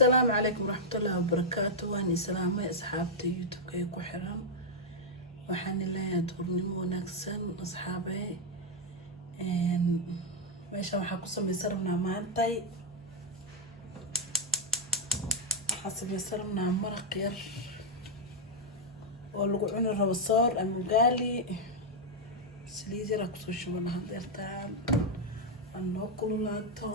السلام عليكم ورحمة الله وبركاته. وأنا سلامة أصحابتي يوتيوب كي كحرام وحن الله دورنمو ونكسن أصحابي meesha waxaa ku samaysarnaa maantay waxaa samaysarnaa maraq yar oo lagu cuni rabo soor ama ugali saliid yar ku soo shubana hadeertaan aan noo kululaato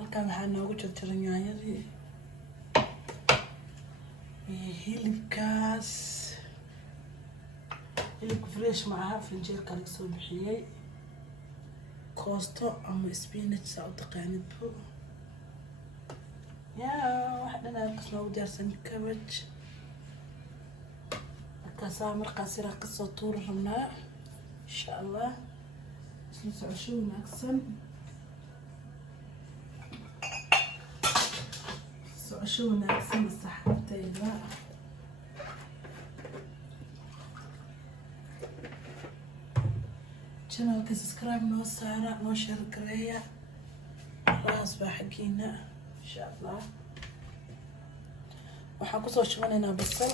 halkan waxaa noogu jarjaran yaanyadii hilibkaas hilibka fresh maaha finjeerka laga soo bixiyey كوستو أم سبينش ساعد تقانيد بو يا واحدة أنا قسمة ودارسن كابج كاسامر قاسرة قصة طور رمنا إن شاء الله نسمع شو ناقصن شو ناقصن الصحة تيلا channelka subscribe noo saara noo share gareeya allahaas baa xaggiina insha allah waxaan kusoo shubanaynaa basal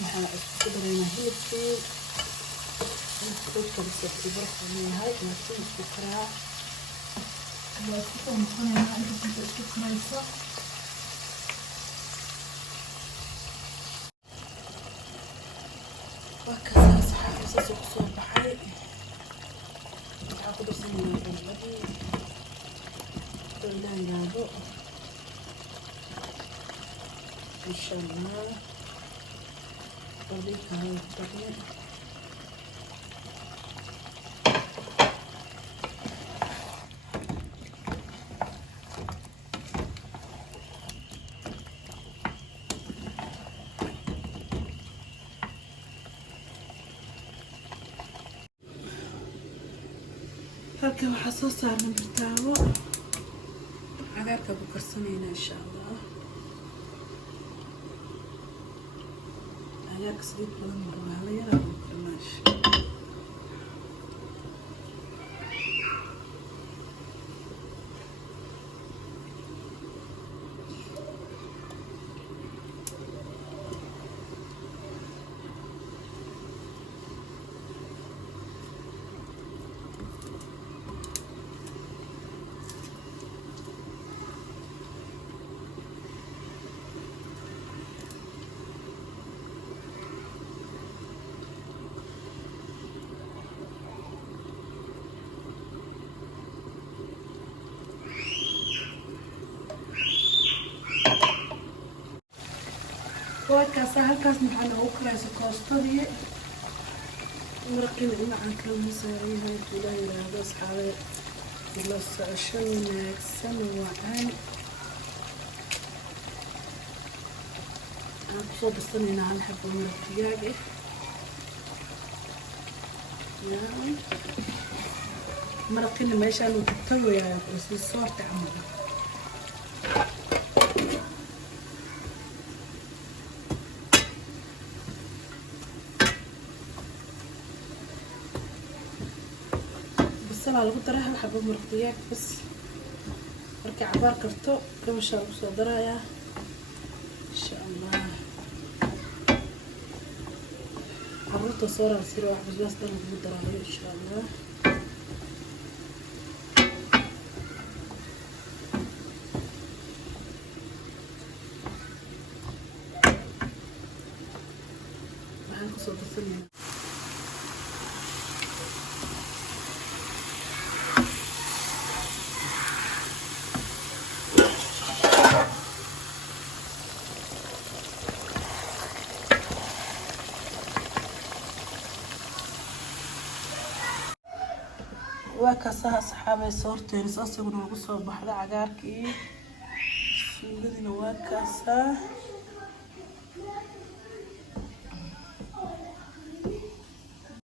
waxaan isku dareynaa hilibkii hilibka bisabti barxani yahay laakiin isku karaa waa isku soo noqonaynaa inta isku karayso waa kasaas xafiisas ku soo baxay waxaa ku darsanayna dalbadii ilaa yiraahdo insha allah طريقة هاي الطريقة halkan waxaa soo saarna birtaawo cagaarka ku karsanayna insha allah عياك سريت بدن مرة على يلا بكرناش وكاسة هالكاس نحن أوكراس كوستري مرقين إن عن كل مسارين هاي هذا أصحابي بلس عشان سنوات أقصد السنين على حب المرقياقي مرقين ما يشانوا تتوي يا بس الصور تعمل على قدر هالحبة مرقيات بس markii cabaar karto kabasha lagu soo darayaa insha Allah caruurta soo raasiro wax basbaas dhan lagu daraayo insha Allah waxaan ku soo darsanaa وكاسها أصحابي صورتين صاصي ونوقصها بحر عقاركي سولدنا وكاسها